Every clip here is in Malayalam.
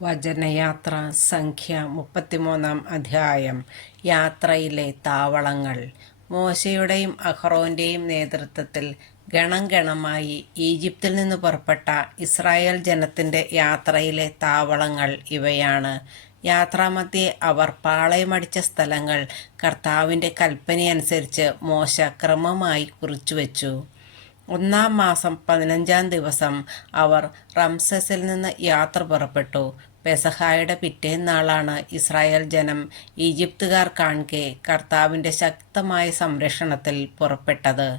വചനയാത്ര സംഖ്യ 33 അധ്യായം. യാത്രയിലെ താവളങ്ങൾ. മോശയുടെയും അഹ്റോന്റെയും നേതൃത്വത്തിൽ ഗണം ഗണമായി ഈജിപ്തിൽ നിന്ന് പുറപ്പെട്ട ഇസ്രായേൽ ജനത്തിന്റെ യാത്രയിലെ താവളങ്ങൾ ഇവയാണ്. യാത്രാമധ്യേ അവർ പാളയമടിച്ച സ്ഥലങ്ങൾ കർത്താവിന്റെ കൽപ്പനയനുസരിച്ച് മോശ ക്രമമായി കുറിച്ചുവെച്ചു. 1-ാം മാസം 15-ാം ദിവസം അവർ റംസസിൽ നിന്ന് യാത്ര പുറപ്പെട്ടു. പെസഹായുടെ പിറ്റേന്നാളാണ് ഇസ്രായേൽ ജനം ഈജിപ്തുകാർ കാൺകെ കർത്താവിന്റെ ശക്തമായ സംരക്ഷണത്തിൽ പുറപ്പെട്ടത്.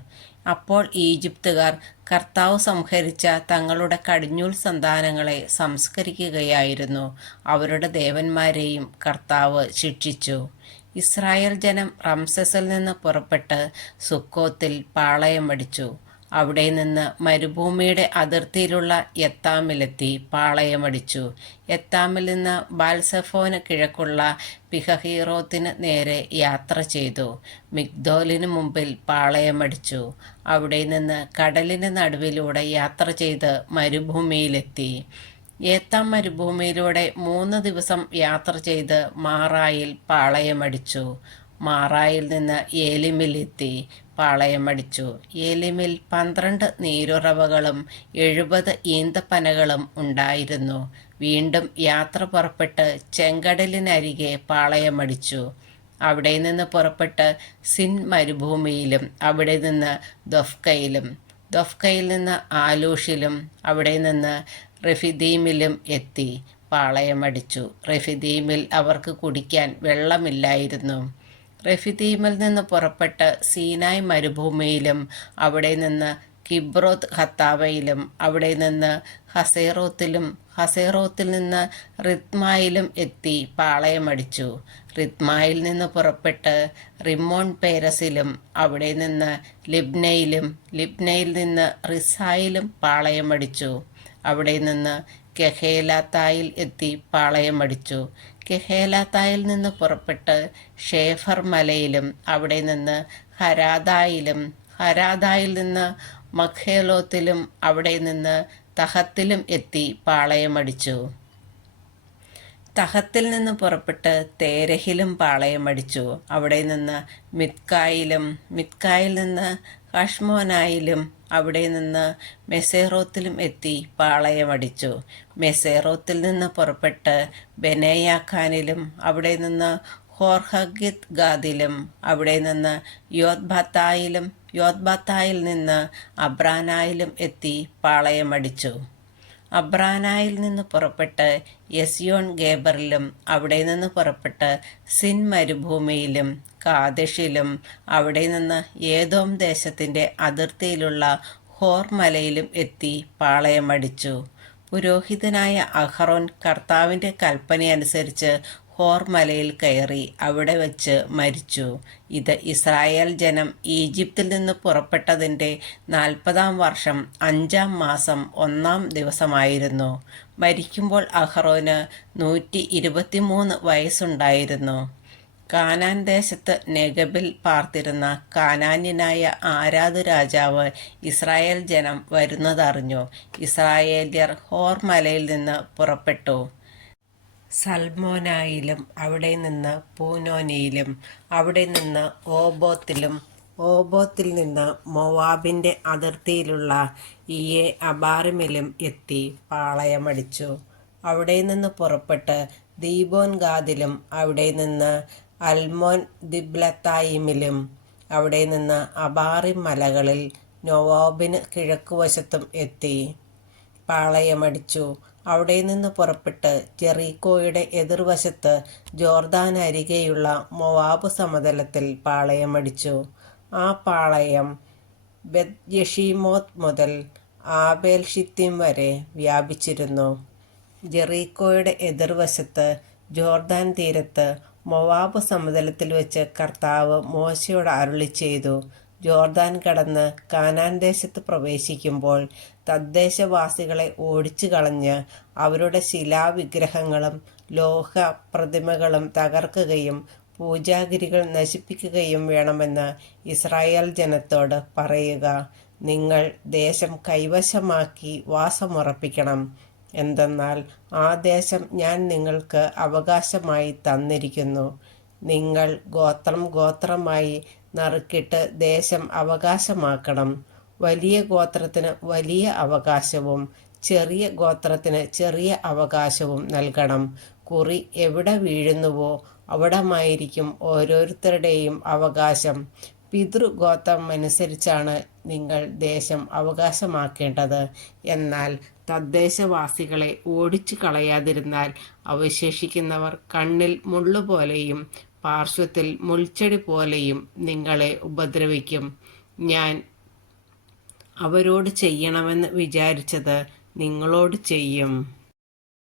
അപ്പോൾ ഈജിപ്തുകാർ കർത്താവ് സംഹരിച്ച തങ്ങളുടെ കടിഞ്ഞൂൽ സന്താനങ്ങളെ സംസ്കരിക്കുകയായിരുന്നു. അവരുടെ ദേവന്മാരെയും കർത്താവ് ശിക്ഷിച്ചു. ഇസ്രായേൽ ജനം റംസസിൽ നിന്ന് പുറപ്പെട്ട് സുക്കോത്തിൽ പാളയമടിച്ചു. അവിടെ നിന്ന് മരുഭൂമിയുടെ അതിർത്തിയിലുള്ള യത്താമിലെത്തി പാളയമടിച്ചു. യത്താമിൽ നിന്ന് ബാൽസഫോന് കിഴക്കുള്ള പിഹഹീറോത്തിന് നേരെ യാത്ര ചെയ്തു. മിഗ്ദോലിന് മുമ്പിൽ പാളയമടിച്ചു. അവിടെ നിന്ന് കടലിന് നടുവിലൂടെ യാത്ര ചെയ്ത് മരുഭൂമിയിലെത്തി. ഏത്താം മരുഭൂമിയിലൂടെ 3 ദിവസം യാത്ര ചെയ്ത് മാറായിൽ പാളയമടിച്ചു. മാറായിൽ നിന്ന് ഏലിമിലെത്തി പാളയമടിച്ചു. ഏലിമിൽ 12 നീരുറവകളും 70 ഈന്തപ്പനകളും ഉണ്ടായിരുന്നു. വീണ്ടും യാത്ര പുറപ്പെട്ട് ചെങ്കടലിനരികെ പാളയമടിച്ചു. അവിടെ നിന്ന് പുറപ്പെട്ട് സിൻ മരുഭൂമിയിലും അവിടെ നിന്ന് ദൊഫ്കയിൽ നിന്ന് ആലൂഷിലും അവിടെ നിന്ന് റെഫിദീമിലും എത്തി പാളയമടിച്ചു. റെഫിദീമിൽ അവർക്ക് കുടിക്കാൻ വെള്ളമില്ലായിരുന്നു. റെഫിദീമിൽ നിന്ന് പുറപ്പെട്ട് സീനായ് മരുഭൂമിയിലും അവിടെ നിന്ന് കിബ്രോത്ത് ഹത്താവയിലും അവിടെ നിന്ന് ഹസേറോത്തിൽ നിന്ന് റിത്മായിലും എത്തി പാളയമടിച്ചു. റിത്മായിൽ നിന്ന് പുറപ്പെട്ട് റിമ്മോൺ പേരസിലും അവിടെ നിന്ന് ലിബ്നയിൽ നിന്ന് റിസായിലും പാളയമടിച്ചു. അവിടെ നിന്ന് കെഹേലാത്തായിൽ എത്തി പാളയമടിച്ചു. കെഹേലാത്തായിൽ നിന്ന് പുറപ്പെട്ട് ഷേഫർ മലയിലും അവിടെ നിന്ന് ഹരാദായിൽ നിന്ന് മഖേലോത്തിലും അവിടെ നിന്ന് തഹത്തിലും എത്തി പാളയമടിച്ചു. തഹത്തിൽ നിന്ന് പുറപ്പെട്ട് തേരഹിലും പാളയമടിച്ചു. അവിടെ നിന്ന് മിത്കായിൽ നിന്ന് ഹഷ്മോനായിലും അവിടെ നിന്ന് മെസേറോത്തിലും എത്തി പാളയമടിച്ചു. മെസേറോത്തിൽ നിന്ന് പുറപ്പെട്ട് ബെനേയാഖാനിലും അവിടെ നിന്ന് ഹോർഹഗിത് ഗാദിലും അവിടെ നിന്ന് യോത്ബാത്തായിൽ നിന്ന് അബ്രാനായിലും എത്തി പാളയമടിച്ചു. അബ്രാനായിൽ നിന്ന് പുറപ്പെട്ട് യെസ്യോൺ ഗേബറിലും അവിടെ നിന്ന് പുറപ്പെട്ട് സിൻ മരുഭൂമിയിലും കാദേശിലും അവിടെ നിന്ന് ഏദോം ദേശത്തിൻ്റെ അതിർത്തിയിലുള്ള ഹോർ മലയിലും എത്തി പാളയമടിച്ചു. പുരോഹിതനായ അഹറോൻ കർത്താവിൻ്റെ കൽപ്പനയനുസരിച്ച് ഹോർ മലയിൽ കയറി അവിടെ വച്ച് മരിച്ചു. ഇത് ഇസ്രായേൽ ജനം ഈജിപ്തിൽ നിന്ന് പുറപ്പെട്ടതിൻ്റെ 40-ാം വർഷം 5-ാം മാസം 1-ാം ദിവസമായിരുന്നു. മരിക്കുമ്പോൾ അഹറോന് 123 വയസ്സുണ്ടായിരുന്നു. കാനാൻ ദേശത്ത് നെഗബിൽ പാർത്തിരുന്ന കാനാന്യനായ ആരാദ് രാജാവ് ഇസ്രായേൽ ജനം വരുന്നതറിഞ്ഞു. ഇസ്രായേല്യർ ഹോർ മലയിൽ നിന്ന് പുറപ്പെട്ടു. സൽമോനായിലും അവിടെ നിന്ന് പൂനോനിയിലും അവിടെ നിന്ന് ഓബോത്തിൽ നിന്ന് മോവാബിൻ്റെ അതിർത്തിയിലുള്ള ഇയെ അബാറിമിലും എത്തി പാളയമടിച്ചു. അവിടെ നിന്ന് പുറപ്പെട്ട് ദീബോൻ ഗാദിലും അവിടെ നിന്ന് അൽമോൻ ദിബ്ലത്തായിമിലും അവിടെ നിന്ന് അബാറിം മലകളിൽ നോവാബിന് കിഴക്കുവശത്തും എത്തി പാളയമടിച്ചു. അവിടെ നിന്ന് പുറപ്പെട്ട് ജെറീക്കോയുടെ എതിർവശത്ത് ജോർദാൻ അരികെയുള്ള മൊവാബ് സമതലത്തിൽ പാളയമടിച്ചു. ആ പാളയം ബെത്യെഷീമോത്ത് മുതൽ ആബേൽ ഷിത്തിം വരെ വ്യാപിച്ചിരുന്നു. ജെറീക്കോയുടെ എതിർവശത്ത് ജോർദാൻ തീരത്ത് മൊവാബ് സമതലത്തിൽ വെച്ച് കർത്താവ് മോശയോട് അരുളിച്ചെയ്തു, ജോർദാൻ കടന്ന് കാനാൻ ദേശത്ത് പ്രവേശിക്കുമ്പോൾ തദ്ദേശവാസികളെ ഓടിച്ചു കളഞ്ഞ് അവരുടെ ശിലാവിഗ്രഹങ്ങളും ലോഹ പ്രതിമകളും തകർക്കുകയും പൂജാഗിരികൾ നശിപ്പിക്കുകയും വേണമെന്ന് ഇസ്രായേൽ ജനത്തോട് പറയുക. നിങ്ങൾ ദേശം കൈവശമാക്കി വാസമുറപ്പിക്കണം. എന്തെന്നാൽ ആ ദേശം ഞാൻ നിങ്ങൾക്ക് അവകാശമായി തന്നിരിക്കുന്നു. നിങ്ങൾ ഗോത്രം ഗോത്രമായി നറുക്കിട്ട് ദേശം അവകാശമാക്കണം. വലിയ ഗോത്രത്തിന് വലിയ അവകാശവും ചെറിയ ഗോത്രത്തിന് ചെറിയ അവകാശവും നൽകണം. കുറി എവിടെ വീഴുന്നുവോ അവിടമായിരിക്കും ഓരോരുത്തരുടെയും അവകാശം. പിതൃഗോത്രം അനുസരിച്ചാണ് നിങ്ങൾ ദേശം അവകാശമാക്കേണ്ടത്. എന്നാൽ തദ്ദേശവാസികളെ ഓടിച്ചു കളയാതിരുന്നാൽ അവശേഷിക്കുന്നവർ കണ്ണിൽ മുള്ളുപോലെയും പാർശ്വത്തിൽ മുൾച്ചെടി പോലെയും നിങ്ങളെ ഉപദ്രവിക്കും. ഞാൻ അവരോട് ചെയ്യണമെന്ന് വിചാരിച്ചത് നിങ്ങളോട് ചെയ്യും.